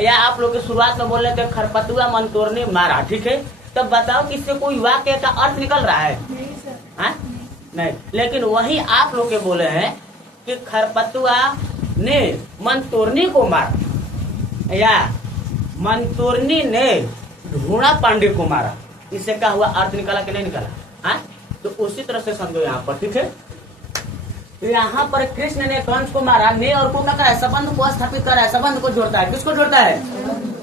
या आप लोग के शुरुआत में बोल रहे थे खरपतुआ मन तोड़ने मारा, ठीक है। तब बताओ कि इससे कोई वाक्य का अर्थ निकल रहा है? नहीं, लेकिन वही आप लोग के बोले हैं कि खरपतुआ ने मंतोरनी को मारा या मंतोरनी ने ढूंढा पांडे को मारा। इससे क्या हुआ, अर्थ निकाला कि नहीं निकाला? हाँ, तो उसी तरह से समझो यहाँ पर, ठीक है। यहाँ पर कृष्ण ने कंस को मारा, ने और को क्या करा है, संबंध को स्थापित करा है, संबंध को जोड़ता है। किसको जोड़ता है?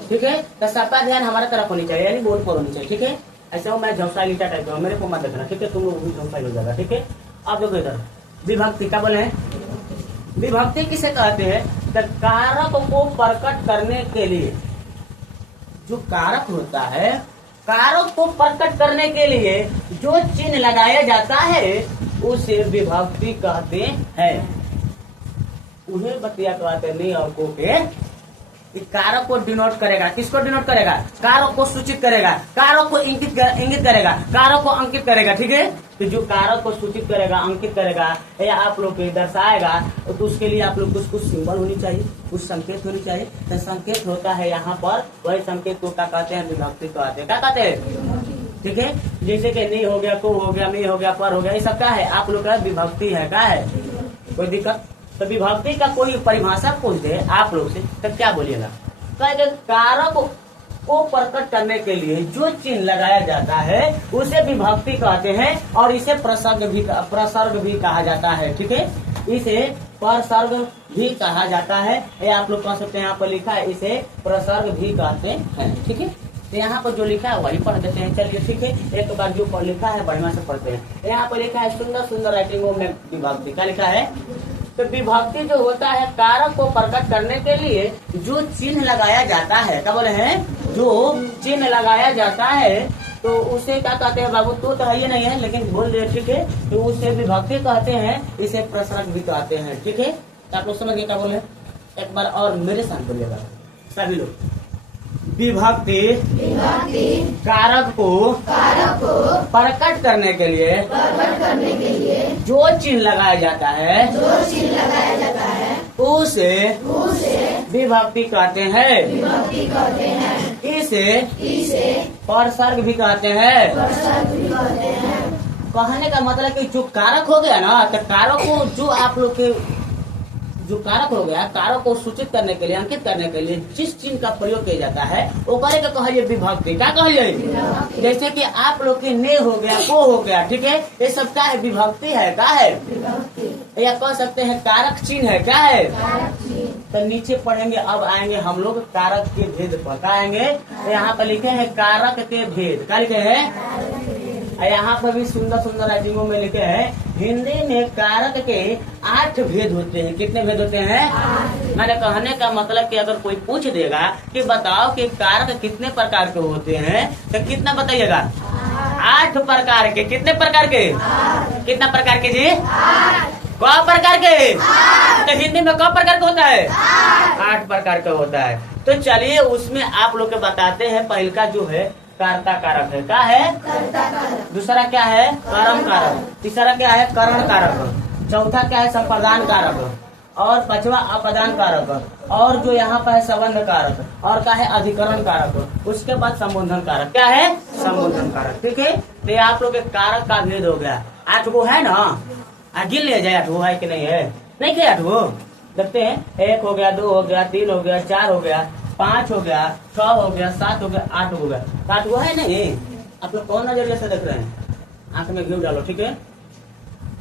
ठीक है। तो सबका ध्यान हमारे तरफ होनी चाहिए, यानी बोल पर होनी चाहिए, ठीक है। ऐसे हो मैं झोंसा लीटा टाइप मेरे को मत देखना, ठीक है। तुम लोग भी झोंसा हो जाएगा, ठीक है। अब देखो इधर विभक्ति क्या बोले हैं? विभक्ति किसे कहते हैं? तो कारक को प्रकट करने के लिए जो कारक होता है, कारक को प्रकट करने के लिए जो चिन्ह लगाया जाता है उसे विभक्ति कहते हैं। उन्हें बतिया कहते हैं नहीं और को के कारक को डिनोट करेगा। किसको डिनोट करेगा? कारक को सूचित करेगा, कारक को इंगित करेगा, कारक को अंकित करेगा, ठीक है। तो जो कारक को सूचित करेगा, अंकित करेगा या आप लोग को दर्शाएगा, तो उसके लिए आप लोग कुछ सिंबल होनी चाहिए, कुछ संकेत होनी चाहिए। तो संकेत होता है यहाँ पर, वही संकेत को क्या कहते हैं? विभक्ति कहते हैं। क्या कहते हैं? ठीक है। जैसे कि नहीं हो गया, को हो गया, में हो गया, पर हो गया, ये सब क्या है? आप लोग का विभक्ति है। क्या है? कोई दिक्कत? तो विभक्ति का कोई परिभाषा पूछ दे आप लोग से तो क्या बोलिएगा? कहेंगे कारक को प्रकट करने के लिए जो चिन्ह लगाया जाता है उसे विभक्ति कहते हैं, और इसे प्रसर्ग भी कहा जाता है, ठीक है। इसे प्रसर्ग भी कहा जाता है, ये आप लोग कह सकते हैं। यहाँ पर लिखा है इसे प्रसर्ग भी कहते हैं, ठीक है। तो यहाँ पर जो लिखा है वही पढ़ देते हैं, चलिए ठीक है। एक बार जो लिखा है बढ़िया से पढ़ते हैं। यहाँ पर लिखा है सुंदर सुंदर राइटिंगों में विभक्ति क्या लिखा है? तो विभक्ति जो होता है कारक को प्रकट करने के लिए जो चिन्ह लगाया जाता है, क्या बोले हैं? जो चिन्ह लगाया जाता है तो उसे क्या कहते हैं बाबू? तो है ये नहीं है लेकिन बोल रहे, ठीक है। तो उसे विभक्ति कहते हैं, इसे प्रसर्ग भी कहते हैं, ठीक है। तो आप लोग समझ गए क्या बोले? एक बार और मेरे साथ बोलिएगा सभी लोग। विभक्ति कारक को प्रकट करने के लिए जो चिन्ह लगाया जाता है उसे विभक्ति कहते हैं, इसे प्रसर्ग भी कहते हैं। कहने का मतलब कि जो कारक हो गया ना, तो कारक को जो आप लोग के जो कारक हो गया, कारक को सूचित करने के लिए, अंकित करने के लिए जिस चिन्ह का प्रयोग किया जाता है वो करे का कहिए विभक्ति। क्या कहिए? जैसे कि आप लोग के ने हो गया, को हो गया, ठीक है। ये सब क्या है? विभक्ति है। क्या है? या कह सकते हैं कारक चिन्ह है। क्या है? तो नीचे पढ़ेंगे, अब आएंगे हम लोग कारक के भेद पर। क्या आएंगे? तो यहाँ पर लिखे हैं कारक के भेद। क्या लिखे हैं? यहाँ पर भी सुंदर सुंदर राइटिंगों में लिखे हैं हिंदी में कारक के 8 भेद होते हैं। कितने भेद होते हैं? मैंने कहने का मतलब कि अगर कोई पूछ देगा कि बताओ कि कारक कितने प्रकार के होते हैं, तो कितना बताइएगा? 8 प्रकार के। कितने प्रकार के? कितना प्रकार के जी? कौ प्रकार के? तो हिंदी में कौ प्रकार का होता है? 8 प्रकार का होता है। तो चलिए उसमें आप लोग के बताते हैं। पहल का जो है कर्ता कारक है। क्या है? दूसरा क्या है? कर्म कारक। तीसरा क्या है? करण कारक। चौथा क्या है? संप्रदान कारक। और पांचवा अपदान कारक। और जो यहाँ पर है संबंध कारक। और क्या है? अधिकरण कारक। उसके बाद संबोधन कारक। क्या है? संबोधन कारक, ठीक है। तो आप लोग के कारक का भेद हो गया। 8 गो है ना? गिन लिया जाए 8 गो है कि नहीं है? नहीं क्या 8 गो? देखते हैं। 1 हो गया, 2 हो गया, 3 हो गया, 4 हो गया, 5 हो गया, 6 हो गया, 7 हो गया, 8 हो गया। 8 गो है नहीं? आप लोग कौन नजरिए से देख रहे हैं? आंख में घी डालो, ठीक है।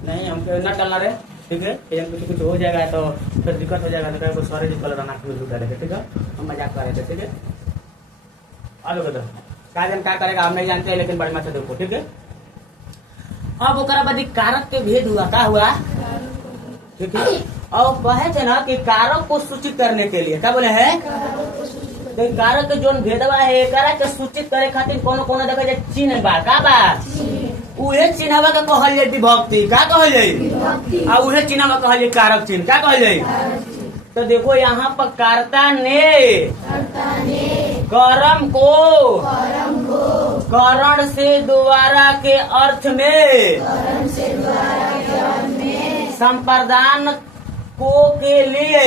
नहीं हमको न डालना रहे, ठीक है। कुछ हो जाएगा तो फिर दिक्कत हो जाएगा। तो सारे जो कलर आंख में घी डालेंगे, ठीक है। हम मजाक कर रहे थे, ठीक है। अब बताओ क्या करेगा हम नहीं जानते, लेकिन बड़ी मत देखो, ठीक है। अब ओकरा बाद कारक के भेद हुआ। क्या हुआ? ठीक है। और कहे थे ना कि कारक को सूचित करने के लिए क्या बोले हैं? तो कारक जो भेदवा है कारक के सूचित करे खातिर कोनो कोनो देखा जाए चिन्ह बा। का बा? उहे चिन्हवा का कहल जाए विभक्ति। का कहल जाए? और उहे चिन्हवा कहल जाए कारक चिन्ह। क्या कहल जाए? तो देखो यहाँ पर कर्ता ने कर्म को करण से द्वारा के अर्थ में संप्रदान को के लिए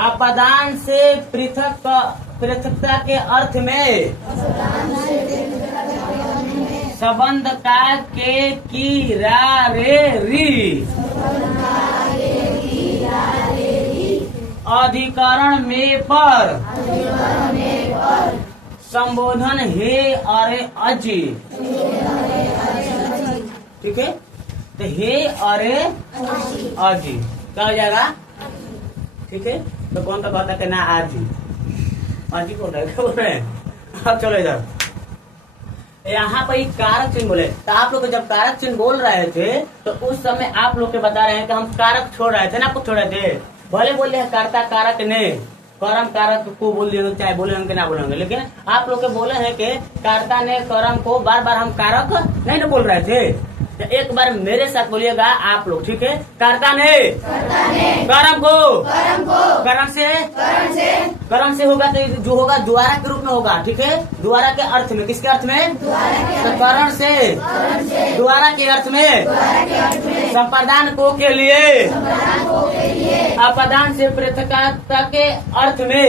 अपदान से पृथकता के अर्थ में संबंध का के की रा रे री अधिकरण में पर संबोधन हे अरे अजी। ठीक है, तो हे अरे अजी क्या हो जाएगा? ठीक है, तो कौन तो कहता है ना आजी अजी बोल रहे हैं। अब चलो इधर, यहाँ पर एक कारक चिन्ह बोले, तो आप लोग जब कारक चिन्ह बोल रहे थे तो उस समय आप लोग के बता रहे हैं कि हम कारक छोड़ रहे थे ना, कुछ छोड़ रहे थे। भले बोले हैं कर्ता कारक ने, कर्म कारक को बोल दिए, चाहे बोले होंगे ना बोले होंगे, लेकिन आप लोग के बोले हैं कि कर्ता ने कर्म को बार बार हम कारक नहीं ना बोल रहे थे। तो एक बार मेरे साथ बोलिएगा आप लोग, ठीक है? कर्ता ने कर्म को कर्म से होगा तो जो होगा द्वारा के रूप में होगा। ठीक है, द्वारा के अर्थ में, किसके अर्थ में? तो करण से द्वारा के अर्थ में संप्रदान को के लिए अपदान से पृथकता के अर्थ में।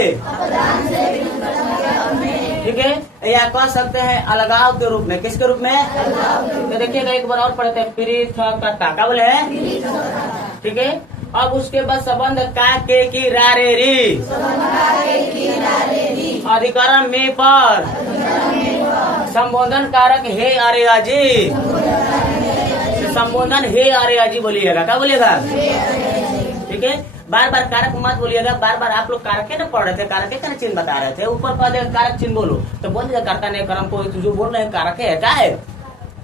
ठीक है, या कह सकते हैं अलगाव के रूप में। किसके रूप में? तो देखिएगा एक बार और पढ़ते हैं, पृथकता क्या बोले हैं? ठीक है, अब उसके बाद संबंध का के की रा रे री अधिकरण में पर संबोधन कारक हे अरे अजी। संबोधन हे अरे अजी बोलिएगा, क्या बोलिएगा? ठीक है, बार बार कारक मत बोलिएगा। बार बार आप लोग कारक ना पढ़ रहे थे, कारक का चिन्ह बता रहे थे, ऊपर कह देगा कारक चिन्ह बोलो, तो बोल दिया कर्ता ने कर्म को जो बोल रहे हैं कारक है क्या है।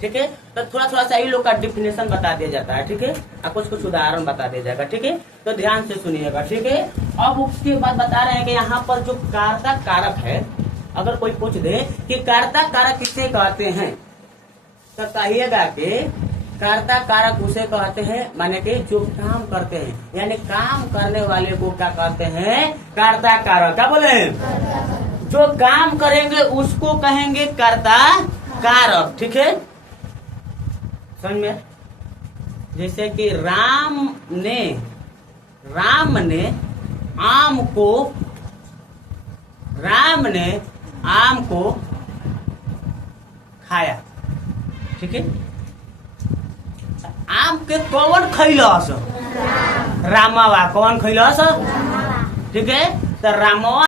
ठीक है, तो थोड़ा थोड़ा सा इन लोग का डिफिनेशन बता दिया जाता है। ठीक है, आपको कुछ उदाहरण बता दिया जाएगा। ठीक है, तो ध्यान से सुनिएगा। ठीक है, अब उसके बाद बता रहे हैं कि यहाँ पर जो कर्ता कारक है, अगर कोई पूछ दे कि कर्ता कारक किसे कहते हैं, तो कहिएगा कि कर्ता कारक उसे कहते हैं माने कि जो काम करते हैं, यानी काम करने वाले को क्या कहते हैं? कर्ता कारक। क्या बोले? जो काम करेंगे उसको कहेंगे कर्ता कारक। ठीक है, समझ में? जैसे कि राम ने आम को खाया। ठीक है, आम के कौन खैलस? रामवा। कौन खैलस? ठीक है, तो रामवा